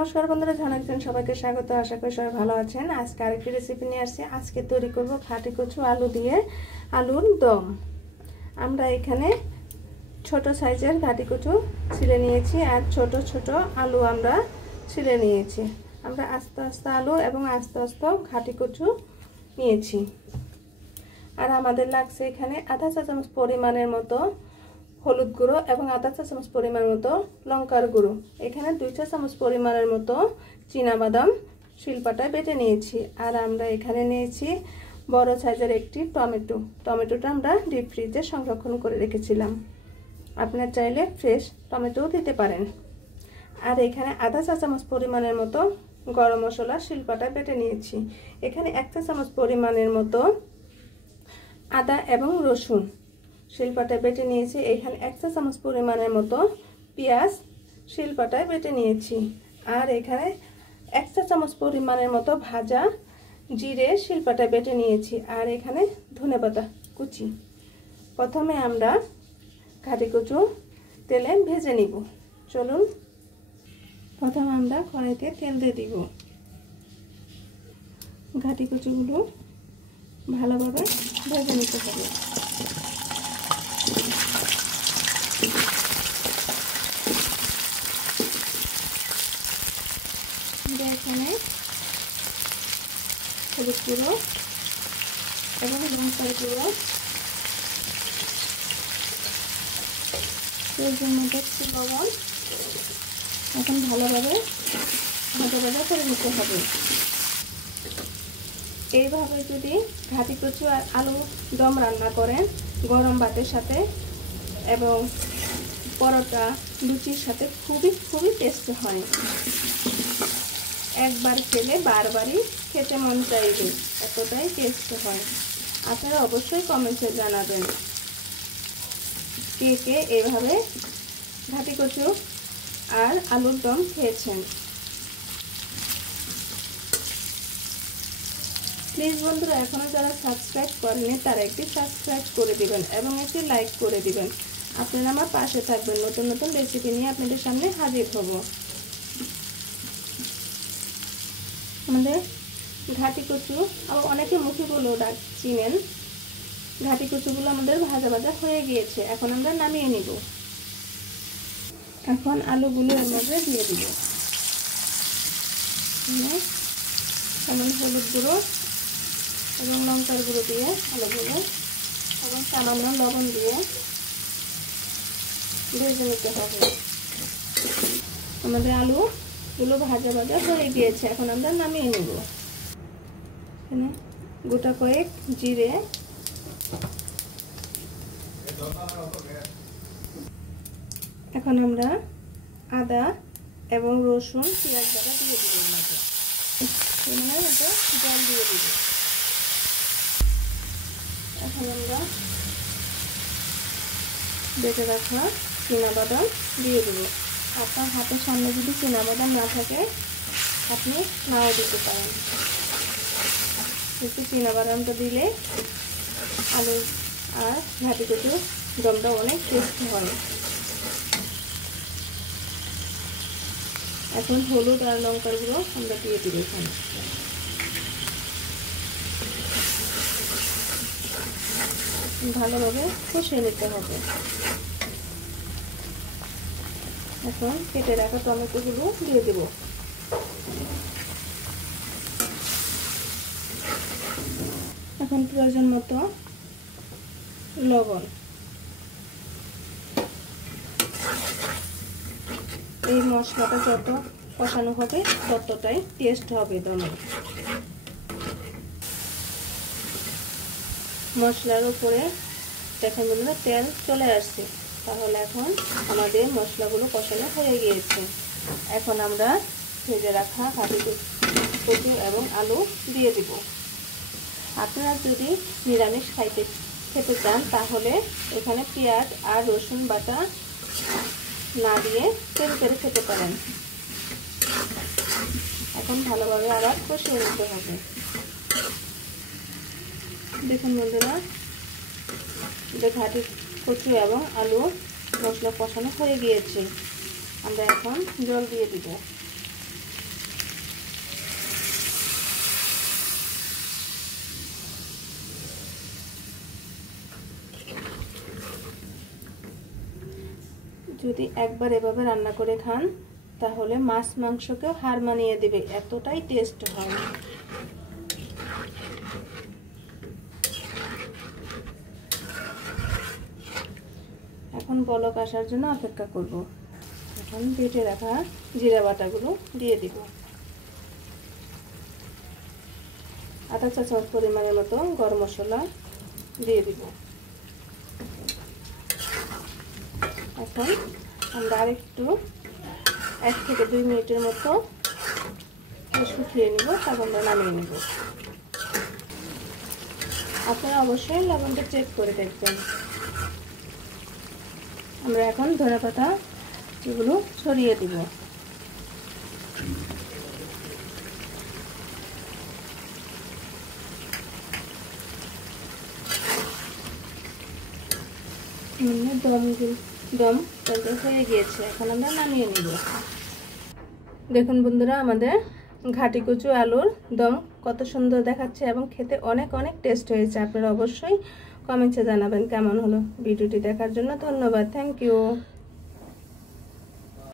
নমস্কার বন্ধুরা, জানাচ্ছেন সবাইকে স্বাগত। আশা করি সবাই ভালো আছেন। আজকে আরেকটি রেসিপি নিয়ে আসছি। আজকে তৈরি করব ঘাটি কচু আলু দিয়ে আলুর দম। আমরা এখানে ছোট সাইজের ঘাটি কচু ছিলে নিয়েছি আর ছোট ছোট আলু আমরা ছিলে নিয়েছি। আমরা আস্তে আস্তে আলু এবং আস্তে আস্তে ঘাটি কচু নিয়েছি। আর আমাদের লাগছে এখানে আধা চা চামচ পরিমাণের মতো হলুদ গুঁড়ো এবং আধা চা চামচ পরিমাণ মতো লঙ্কার গুঁড়ো। এখানে 2 চা চামচ পরিমাণের মতো চীনাবাদাম শিলপাটায় বেটে নিয়েছি। আর আমরা এখানে নিয়েছি বড় সাইজের একটি টমেটোটা আমরা ডিপ ফ্রিজে সংরক্ষণ করে রেখেছিলাম। আপনারা চাইলে ফ্রেশ টমেটোও দিতে পারেন। আর এখানে আধা চা চামচ পরিমাণের মতো গরম মশলা শিলপাটায় বেটে নিয়েছি। এখানে 1 চা চামচ পরিমাণের মতো আদা এবং রসুন শিলপাটায় বেটে নিয়েছি। এখানে 1 চা চামচ পরিমাণের মতো পেঁয়াজ শিলপাটায় বেটে নিয়েছি। আর এখানে 1 চা চামচ পরিমাণের মতো ভাজা জিরে শিলপাটায় বেটে নিয়েছি। আর এখানে ধনেপাতা কুচি। প্রথমে আমরা ঘাটি কচু তেলে ভেজে নিব। চলুন, প্রথমে আমরা কড়াইতে তেল দিয়ে দিব। ঘাটি কচুগুলো ভালোভাবে ভেজে নিতে হবে। এখানে হলুদ গুঁড়ো এবং লঙ্কার গুঁড়ো প্রয়োজন মতো লবণ এখন ভালোভাবে ভাজা করে নিতে হবে। এইভাবে যদি ঘাটি কচু আর আলু দম রান্না করেন গরম ভাতের সাথে এবং পরোটা লুচির সাথে খুবই টেস্টি হয়। একবার খেলে বারবারই খেতে মন চাইবে, এতটাই টেস্ট হয়। আপনারা অবশ্যই কমেন্টে জানাবেন কে কে এভাবে ঘাটি কচু আর আলুর দম খেয়েছেন। প্লিজ বন্ধুরা, এখনো যারা সাবস্ক্রাইব করেনি তারা একটি সাবস্ক্রাইব করে দিবেন এবং একটি লাইক করে দিবেন। আপনারা আমার পাশে থাকবেন। নতুন নতুন রেসিপি নিয়ে আপনাদের সামনে হাজির হব। আমাদের ঘাটি কচু আবার অনেকে মুখে বলেও চিনেন। ঘাটি কচুগুলো আমাদের ভাজা হয়ে গিয়েছে। এখন আমরা নামিয়ে নিব। এখন আলুগুলো এর মধ্যে দিয়ে দিব। যেমন হলুদ গুঁড়ো এবং লঙ্কার গুঁড়ো দিয়ে আলুগুলো এবং সামান্য লবণ দিয়ে ভেজে নিতে হবে। আমাদের আলুগুলো ভাজা হয়ে গিয়েছে। এখন আমরা নামিয়ে নেব। এখানে গোটা কয়েক জিরে, এখন আমরা আদা এবং রসুন পেঁয়াজ বাটা দিয়ে দিব। জল দিয়ে দিব। এখন আমরা বেটে রাখা চীনাবাদাম দিয়ে দেবো। আপনার হাতের সামনে যদি চীনাবাদাম না থাকে আপনি নাও দিতে পারেন। একটু চীনাবাদামটা দিলে আলু আর ঘাটি কচু দমটা অনেক টেস্টি হয়। এখন হলুদ আর লঙ্কার গুঁড়ো আমরা দিয়ে দিব। এখানে ভালোভাবে কষিয়ে নিতে হবে। এখন কেটে রাখা টমেটোগুলো দিয়ে দেব। এখন প্রয়োজন মতো লবণ। এই মশলাটা যত কষানো হবে ততটাই টেস্ট হবে দমে। মশলার উপরে দেখেন বন্ধুরা তেল চলে আসছে। তাহলে এখন আমাদের মশলাগুলো কষানো হয়ে গিয়েছে। এখন আমরা ভেজে রাখা ঘাটি কচু এবং আলু দিয়ে দিব। আপনারা যদি নিরামিষ খেতে চান তাহলে এখানে পেঁয়াজ আর রসুন বাটা না দিয়ে তেল খেতে পারেন। এখন ভালোভাবে আবার কষিয়ে নিতে হবে। দেখুন বন্ধুরা, ঘাটি কচু এবং আলু মশলা কষানো হয়ে গিয়েছে। আমরা এখন জল দিয়ে দিব। যদি একবার এভাবে রান্না করে খান তাহলে মাছ মাংসকেও হার মানিয়ে দেবে, এতটাই টেস্ট হয়। এখন বলক আসার জন্য অপেক্ষা করব। এখন বেটে রাখা জিরা বাটাগুলো দিয়ে দিব। আধা চা চামচ পরিমাণের মতো গরম মশলা দিয়ে দিব। এখন আমরা আরেকটু 1 থেকে 2 মিনিটের মতো শুকিয়ে নিব, তারপর আমরা নামিয়ে নেব। আপনারা অবশ্যই লবণটা চেক করে দেখবেন। আমরা এখন ধনেপাতা এগুলো ছড়িয়ে দিব। দম হয়ে গিয়েছে, এখন আমরা নামিয়ে নিব। দেখুন বন্ধুরা, আমাদের ঘাটি কচু আলুর দম কত সুন্দর দেখাচ্ছে এবং খেতে অনেক অনেক টেস্ট হয়েছে। আপনারা অবশ্যই কমেন্টে জানাবেন কেমন হলো। ভিডিওটি দেখার জন্য ধন্যবাদ। Thank you.